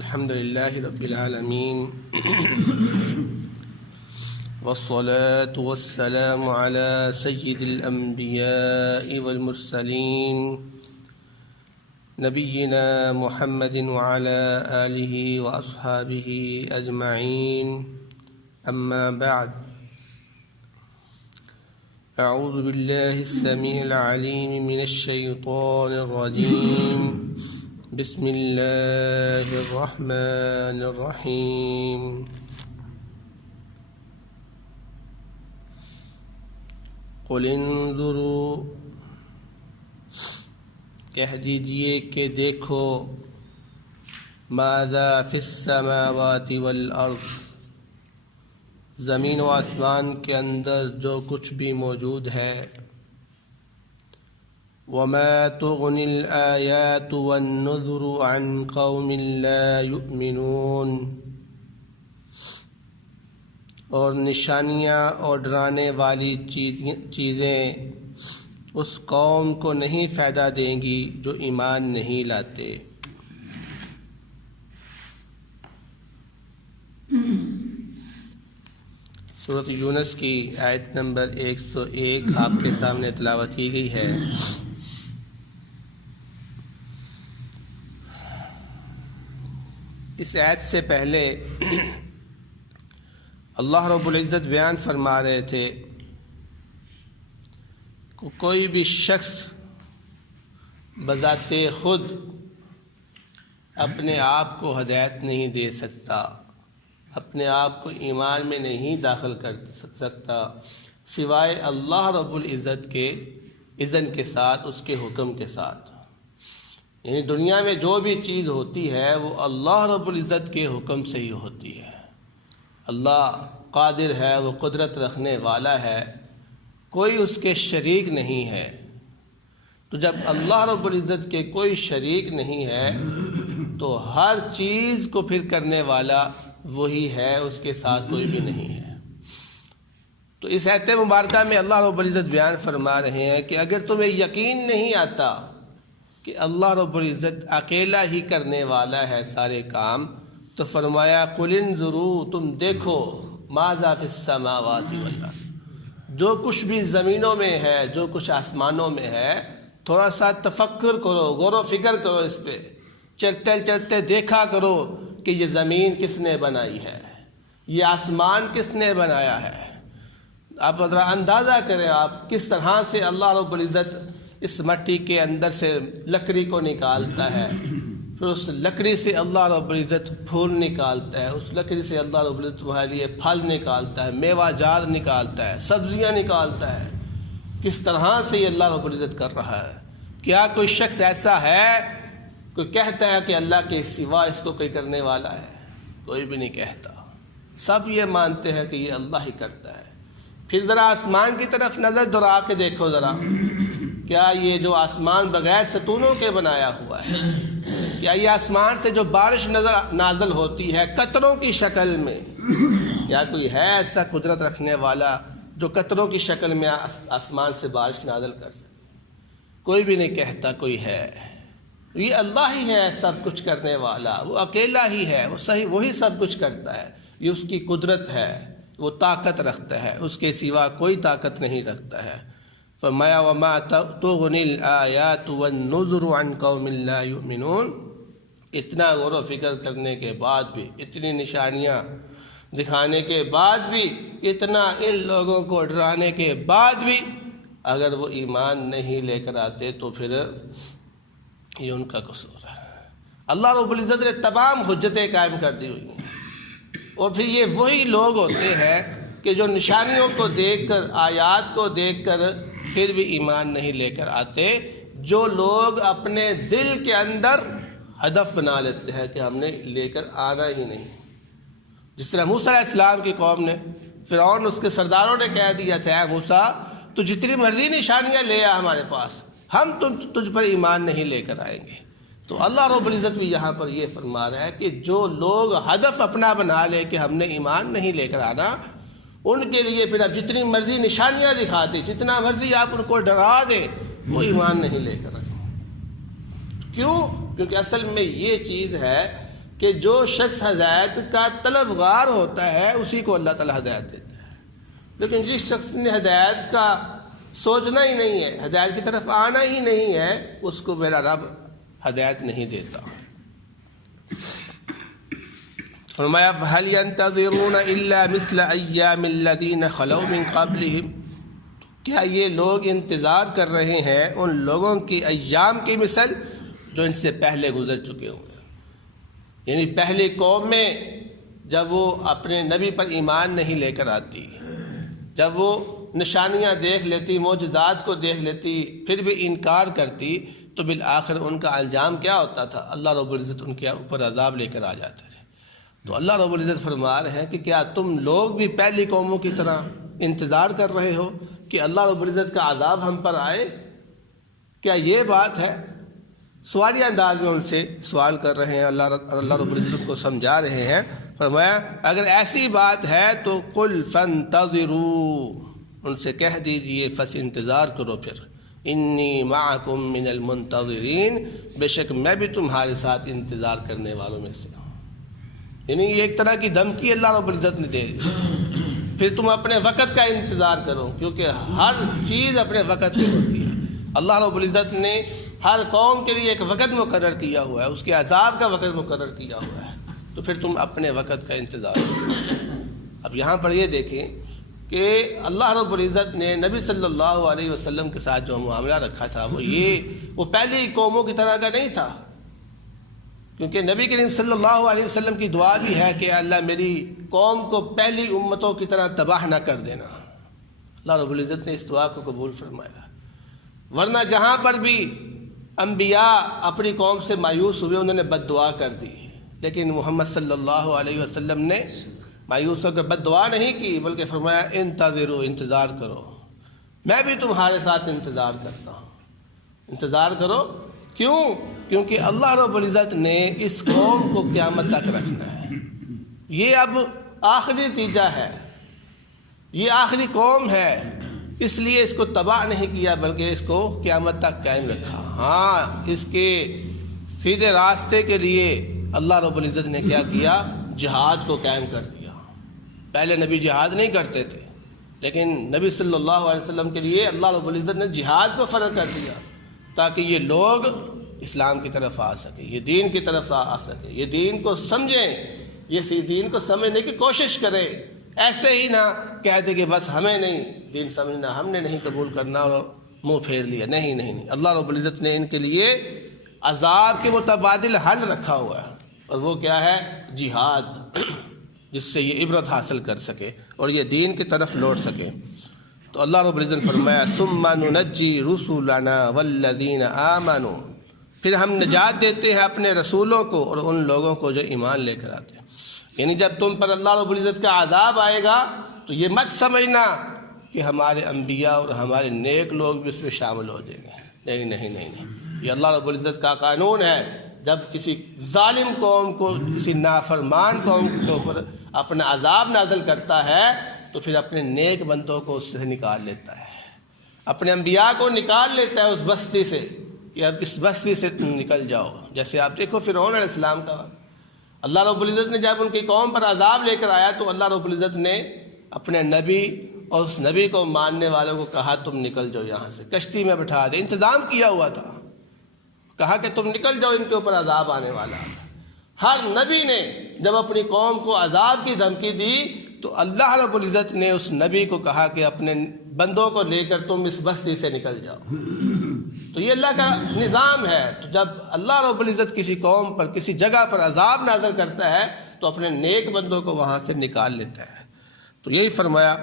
الحمد لله رب العالمين والصلاة والسلام على سيد الأنبياء والمرسلين نبينا محمد وعلى آله وأصحابه أجمعين أما بعد أعوذ بالله السميع العليم من الشيطان الرجيم بسم الله الرحمن الرحيم قل انظروا کہہ دیجئے کہ دیکھو ماذا فی السماوات والارض زمین و آسمان کے اندر جو کچھ بھی موجود ہے وما تغنی الآیات والنذر عن قوم لا یؤمنون اور نشانیاں اور ڈرانے والی چیزیں اس قوم کو نہیں فائدہ دیں گی جو ایمان نہیں لاتے۔ سورۃ یونس کی آیت نمبر 101 آپ کے سامنے تلاوت کی گئی ہے۔ اس آیت سے پہلے اللہ رب العزت بیان فرما رہے تھے کہ کوئی بھی شخص بذات خود اپنے آپ کو ہدایت نہیں دے سکتا، اپنے آپ کو ایمان میں نہیں داخل کر سکتا سوائے اللہ رب العزت کے اذن کے ساتھ، اس کے حکم کے ساتھ۔ یعنی دنیا میں جو بھی چیز ہوتی ہے وہ اللہ رب العزت کے حکم سے ہی ہوتی ہے۔ اللہ قادر ہے، وہ قدرت رکھنے والا ہے، کوئی اس کے شریک نہیں ہے۔ تو جب اللہ رب العزت کے کوئی شریک نہیں ہے تو ہر چیز کو پھر کرنے والا وہی ہے، اس کے ساتھ کوئی بھی نہیں ہے۔ تو اس آیت مبارکہ میں اللہ رب العزت بیان فرما رہے ہیں کہ اگر تمہیں یقین نہیں آتا کہ اللہ رب العزت اکیلا ہی کرنے والا ہے سارے کام، تو فرمایا قل انظروا، تم دیکھو ماذا فی السماوات والارض، جو کچھ بھی زمینوں میں ہے، جو کچھ آسمانوں میں ہے، تھوڑا سا تفکر کرو، غور و فکر کرو، اس پہ چلتے چلتے دیکھا کرو کہ یہ زمین کس نے بنائی ہے، یہ آسمان کس نے بنایا ہے۔ آپ ذرا اندازہ کریں آپ کس طرح سے اللہ رب العزت اس مٹی کے اندر سے لکڑی کو نکالتا ہے، پھر اس لکڑی سے اللہ رب العزت پھول نکالتا ہے، اس لکڑی سے اللہ رب العزت تمہارے لیے پھل نکالتا ہے، میوہ جات نکالتا ہے، سبزیاں نکالتا ہے۔ کس طرح سے یہ اللہ رب العزت کر رہا ہے؟ کیا کوئی شخص ایسا ہے کوئی کہتا ہے کہ اللہ کے سوا اس کو کوئی کرنے والا ہے؟ کوئی بھی نہیں کہتا، سب یہ مانتے ہیں کہ یہ اللہ ہی کرتا ہے۔ پھر ذرا آسمان کی طرف نظر دوڑا کے دیکھو ذرا، کیا یہ جو آسمان بغیر ستونوں کے بنایا ہوا ہے؟ کیا یہ آسمان سے جو بارش نازل ہوتی ہے قطروں کی شکل میں، کیا کوئی ہے ایسا قدرت رکھنے والا جو قطروں کی شکل میں آسمان سے بارش نازل کر سکے؟ کوئی بھی نہیں کہتا کوئی ہے۔ یہ اللہ ہی ہے سب کچھ کرنے والا، وہ اکیلا ہی ہے، وہ صحیح وہی سب کچھ کرتا ہے، یہ اس کی قدرت ہے، وہ طاقت رکھتا ہے، اس کے سوا کوئی طاقت نہیں رکھتا ہے۔ فرمایا وما تغنی الآیات والنذر عن قوم لا یؤمنون، اتنا غور و فکر کرنے کے بعد بھی، اتنی نشانیاں دکھانے کے بعد بھی، اتنا ان لوگوں کو ڈرانے کے بعد بھی اگر وہ ایمان نہیں لے کر آتے تو پھر یہ ان کا قصور ہے۔ اللہ رب العزت نے تمام حجتیں قائم کر دی ہوئی ہیں، اور پھر یہ وہی لوگ ہوتے ہیں کہ جو نشانیوں کو دیکھ کر، آیات کو دیکھ کر پھر بھی ایمان نہیں لے کر آتے، جو لوگ اپنے دل کے اندر ہدف بنا لیتے ہیں کہ ہم نے لے کر آنا ہی نہیں۔ جس طرح موسیٰ علیہ السلام کی قوم نے، فرعون اس کے سرداروں نے کہہ دیا تھا اے موسیٰ تو جتنی مرضی نشانیاں لے آ ہمارے پاس، ہم تجھ پر ایمان نہیں لے کر آئیں گے۔ تو اللہ رب العزت بھی یہاں پر یہ فرما رہا ہے کہ جو لوگ ہدف اپنا بنا لے کہ ہم نے ایمان نہیں لے کر آنا، ان کے لیے پھر آپ جتنی مرضی نشانیاں دکھاتے، جتنا مرضی آپ ان کو ڈرا دیں، وہ ایمان نہیں لے کر آئیں۔ کیوں؟ کیونکہ اصل میں یہ چیز ہے کہ جو شخص ہدایت کا طلبگار ہوتا ہے اسی کو اللہ تعالیٰ ہدایت دیتا ہے، لیکن جس شخص نے ہدایت کا سوچنا ہی نہیں ہے، ہدایت کی طرف آنا ہی نہیں ہے، اس کو میرا رب ہدایت نہیں دیتا۔ فرمایا فَهَلْ يَنْتَظِرُونَ إِلَّا مِثْلَ أَيَّامِ الَّذِينَ خَلَوْا مِنْ قَبْلِهِمْ، کیا یہ لوگ انتظار کر رہے ہیں ان لوگوں کی ایام کی مثل جو ان سے پہلے گزر چکے ہوئے ہیں، یعنی پہلی قوم میں جب وہ اپنے نبی پر ایمان نہیں لے کر آتی، جب وہ نشانیاں دیکھ لیتی، معجزات کو دیکھ لیتی، پھر بھی انکار کرتی، تو بالآخر ان کا انجام کیا ہوتا تھا؟ اللہ رب العزت ان کے اوپر عذاب لے کر آ جاتے تھے۔ تو اللہ رب العزت فرما رہے ہیں کہ کیا تم لوگ بھی پہلی قوموں کی طرح انتظار کر رہے ہو کہ اللہ رب العزت کا عذاب ہم پر آئے؟ کیا یہ بات ہے؟ سوالیہ انداز میں ان سے سوال کر رہے ہیں، اللہ رب العزت کو سمجھا رہے ہیں۔ فرمایا اگر ایسی بات ہے تو قل فانتظروا، ان سے کہہ دیجئے پس انتظار کرو، پھر انی معکم من المنتظرین، بے شک میں بھی تمہارے ساتھ انتظار کرنے والوں میں سے ہوں۔ یعنی یہ ایک طرح کی دھمکی اللہ رب العزت نے دے دی، پھر تم اپنے وقت کا انتظار کرو، کیونکہ ہر چیز اپنے وقت پہ ہوتی ہے۔ اللہ رب العزت نے ہر قوم کے لیے ایک وقت مقرر کیا ہوا ہے، اس کے عذاب کا وقت مقرر کیا ہوا ہے، تو پھر تم اپنے وقت کا انتظار کرو۔ اب یہاں پر یہ دیکھیں کہ اللہ رب العزت نے نبی صلی اللہ علیہ وسلم کے ساتھ جو معاملہ رکھا تھا وہ پہلی قوموں کی طرح کا نہیں تھا، کیونکہ نبی کریم صلی اللہ علیہ وسلم کی دعا بھی ہے کہ اللہ میری قوم کو پہلی امتوں کی طرح تباہ نہ کر دینا۔ اللہ رب العزت نے اس دعا کو قبول فرمایا، ورنہ جہاں پر بھی انبیاء اپنی قوم سے مایوس ہوئے انہوں نے بد دعا کر دی، لیکن محمد صلی اللہ علیہ وسلم نے مایوس ہو کر بد دعا نہیں کی، بلکہ فرمایا انتظروا، انتظار کرو، میں بھی تمہارے ساتھ انتظار کرتا ہوں، انتظار کرو۔ کیوں؟ کیونکہ اللہ رب العزت نے اس قوم کو قیامت تک رکھنا ہے، یہ اب آخری نتیجہ ہے، یہ آخری قوم ہے، اس لیے اس کو تباہ نہیں کیا بلکہ اس کو قیامت تک قائم رکھا۔ ہاں، اس کے سیدھے راستے کے لیے اللہ رب العزت نے کیا کیا؟ جہاد کو قائم کر دیا۔ پہلے نبی جہاد نہیں کرتے تھے، لیکن نبی صلی اللہ علیہ وسلم کے لیے اللہ رب العزت نے جہاد کو فرض کر دیا تاکہ یہ لوگ اسلام کی طرف آ سکیں، یہ دین کی طرف آ سکیں، یہ دین کو سمجھیں، یہ دین کو سمجھنے کی کوشش کریں، ایسے ہی نہ کہتے کہ بس ہمیں نہیں دین سمجھنا، ہم نے نہیں قبول کرنا اور منہ پھیر لیا۔ نہیں نہیں نہیں، اللہ رب العزت نے ان کے لیے عذاب کے متبادل حل رکھا ہوا ہے، اور وہ کیا ہے؟ جہاد، جس سے یہ عبرت حاصل کر سکے اور یہ دین کی طرف لوٹ سکے۔ تو اللہ رب العزت فرمایا ثم ننجی رسلنا والذین آمنوا، پھر ہم نجات دیتے ہیں اپنے رسولوں کو اور ان لوگوں کو جو ایمان لے کر آتے ہیں۔ یعنی جب تم پر اللہ رب العزت کا عذاب آئے گا تو یہ مت سمجھنا کہ ہمارے انبیاء اور ہمارے نیک لوگ بھی اس میں شامل ہو جائیں گے، نہیں نہیں نہیں نہیں، یہ اللہ رب العزت کا قانون ہے۔ جب کسی ظالم قوم کو، کسی نافرمان قوم کے اوپر اپنا عذاب نازل کرتا ہے تو پھر اپنے نیک بندوں کو اس سے نکال لیتا ہے، اپنے انبیاء کو نکال لیتا ہے اس بستی سے کہ اب اس بستی سے تم نکل جاؤ۔ جیسے آپ دیکھو فرعون علیہ السلام کا، اللہ رب العزت نے جب ان کی قوم پر عذاب لے کر آیا تو اللہ رب العزت نے اپنے نبی اور اس نبی کو ماننے والوں کو کہا تم نکل جاؤ یہاں سے، کشتی میں بٹھا دے، انتظام کیا ہوا تھا، کہا کہ تم نکل جاؤ، ان کے اوپر عذاب آنے والا ہے۔ ہر نبی نے جب اپنی قوم کو عذاب کی دھمکی دی تو اللہ رب العزت نے اس نبی کو کہا کہ اپنے بندوں کو لے کر تم اس بستی سے نکل جاؤ۔ تو یہ اللہ کا نظام ہے۔ تو جب اللہ رب العزت کسی قوم پر، کسی جگہ پر عذاب نازل کرتا ہے تو اپنے نیک بندوں کو وہاں سے نکال لیتا ہے۔ تو یہی فرمایا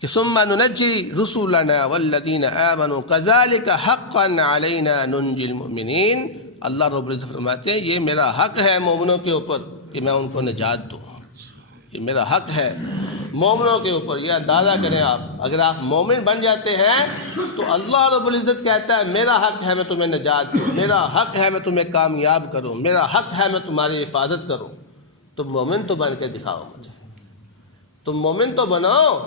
کہ ثم ننجی رسولنا والذین آمنوا کذالک حقا علینا ننجی المؤمنین، اللہ رب العزت فرماتے ہیں یہ میرا حق ہے مومنوں کے اوپر کہ میں ان کو نجات دوں، یہ میرا حق ہے مومنوں کے اوپر۔ یہ اندازہ کریں آپ، اگر آپ مومن بن جاتے ہیں تو اللہ رب العزت کہتا ہے میرا حق ہے میں تمہیں نجات دوں، میرا حق ہے میں تمہیں کامیاب کروں، میرا حق ہے میں تمہاری حفاظت کروں۔ تم مومن تو بن کے دکھاؤ مجھے، تم مومن تو بناؤ،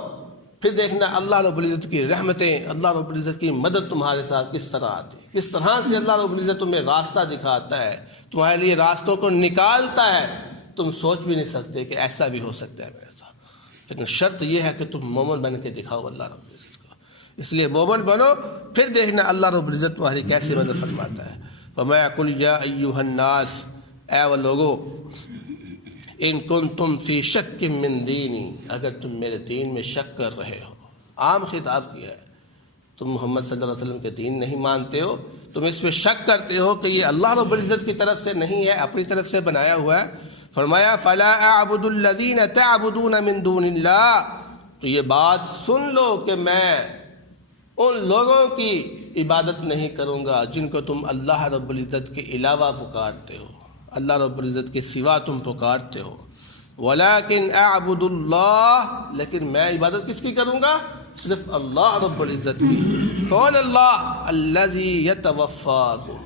پھر دیکھنا اللہ رب العزت کی رحمتیں، اللہ رب العزت کی مدد تمہارے ساتھ کس طرح آتی ہے، کس طرح سے اللہ رب العزت تمہیں راستہ دکھاتا ہے، تمہارے لیے راستوں کو نکالتا ہے، تم سوچ بھی نہیں سکتے کہ ایسا بھی ہو سکتا ہے میرے ساتھ، لیکن شرط یہ ہے کہ تم مومن بن کے دکھاؤ اللہ رب العزت کو۔ اس لیے مومن بنو، پھر دیکھنا اللہ رب العزت تمہاری کیسی مدد فرماتا ہے۔ وَمَا قُلْ يَا أَيُّهَا النَّاسِ، اے وہ لوگو، ان کنتم فی شک من دینی، اگر تم میرے دین میں شک کر رہے ہو، عام خطاب کیا ہے، تم محمد صلی اللہ علیہ وسلم کے دین نہیں مانتے ہو، تم اس پہ شک کرتے ہو کہ یہ اللہ رب العزت کی طرف سے نہیں ہے، اپنی طرف سے بنایا ہوا ہے، فرمایا فَلَا أَعْبُدُ الَّذِينَ تَعْبُدُونَ مِن دُونِ اللَّهِ، تو یہ بات سن لو کہ میں ان لوگوں کی عبادت نہیں کروں گا جن کو تم اللہ رب العزت کے علاوہ پکارتے ہو، اللہ رب العزت کے سوا تم پکارتے ہو۔ وَلَكِنْ أَعْبُدُ اللَّهِ، لیکن میں عبادت کس کی کروں گا؟ صرف اللہ رب العزت کی۔ کون اللہ؟ الذی یتوفاکم،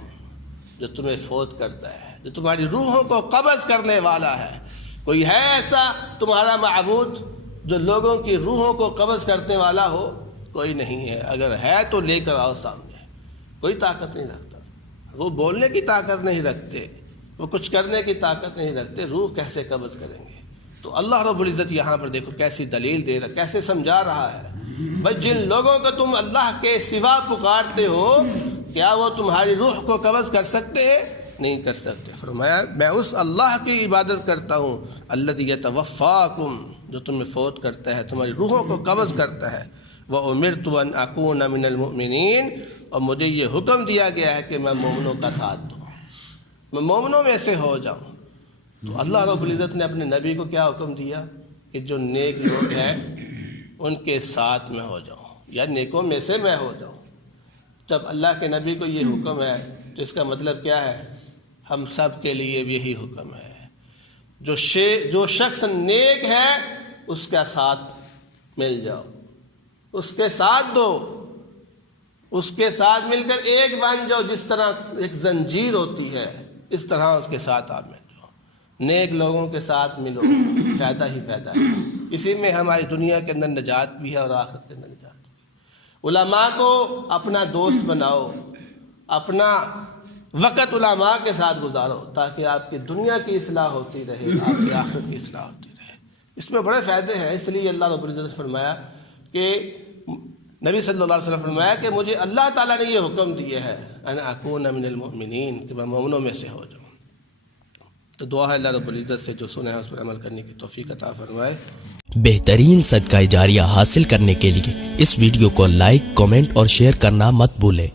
جو تمہیں فوت کرتا ہے، جو تمہاری روحوں کو قبض کرنے والا ہے۔ کوئی ہے ایسا تمہارا معبود جو لوگوں کی روحوں کو قبض کرنے والا ہو؟ کوئی نہیں ہے، اگر ہے تو لے کر آؤ سامنے۔ کوئی طاقت نہیں رکھتا، وہ بولنے کی طاقت نہیں رکھتے، وہ کچھ کرنے کی طاقت نہیں رکھتے، روح کیسے قبض کریں گے؟ تو اللہ رب العزت یہاں پر دیکھو کیسی دلیل دے رہا، کیسے سمجھا رہا ہے۔ بھائی جن لوگوں کو تم اللہ کے سوا پکارتے ہو، کیا وہ تمہاری روح کو قبض کر سکتے ہیں؟ نہیں کر سکتے۔ فرمایا میں اس اللہ کی عبادت کرتا ہوں الذی یتوفاکم، جو تمہیں فوت کرتا ہے، تمہاری روحوں کو قبض کرتا ہے۔ وَأُمِرْتُ أَنْ أَكُونَ مِنَ الْمُؤْمِنِينَ، اور مجھے یہ حکم دیا گیا ہے کہ میں مومنوں کا ساتھ دوں، میں مومنوں میں سے ہو جاؤں۔ تو اللہ رب العزت نے اپنے نبی کو کیا حکم دیا کہ جو نیک لوگ ہیں ان کے ساتھ میں ہو جاؤں، یا نیکوں میں سے میں ہو جاؤں۔ جب اللہ کے نبی کو یہ حکم ہے تو اس کا مطلب کیا ہے؟ ہم سب کے لیے بھی یہی حکم ہے، جو شخص نیک ہے اس کا ساتھ مل جاؤ، اس کے ساتھ دو، اس کے ساتھ مل کر ایک بن جاؤ، جس طرح ایک زنجیر ہوتی ہے اس طرح اس کے ساتھ آپ مل جاؤ۔ نیک لوگوں کے ساتھ ملو، فائدہ ہی فائدہ ہے، اسی میں ہماری دنیا کے اندر نجات بھی ہے اور آخرت کے اندر نجات بھی ہے۔ علماء کو اپنا دوست بناؤ، اپنا وقت علماء کے ساتھ گزارو، تاکہ آپ کی دنیا کی اصلاح ہوتی رہے، آپ کی آخرت کی اصلاح ہوتی رہے۔ اس میں بڑے فائدے ہیں، اس لیے اللہ رب العزت نے فرمایا کہ نبی صلی اللہ علیہ وسلم فرمایا کہ مجھے اللہ تعالیٰ نے یہ حکم دیا ہے ان اکون من المؤمنین، کہ میں مومنوں میں سے ہو جاؤں۔ تو دعا ہے اللہ رب العزت سے جو سنا ہے اس پر عمل کرنے کی توفیق عطا فرمائے۔ بہترین صدقہ جاریہ حاصل کرنے کے لیے اس ویڈیو کو لائک، کمنٹ اور شیئر کرنا مت بھولیں۔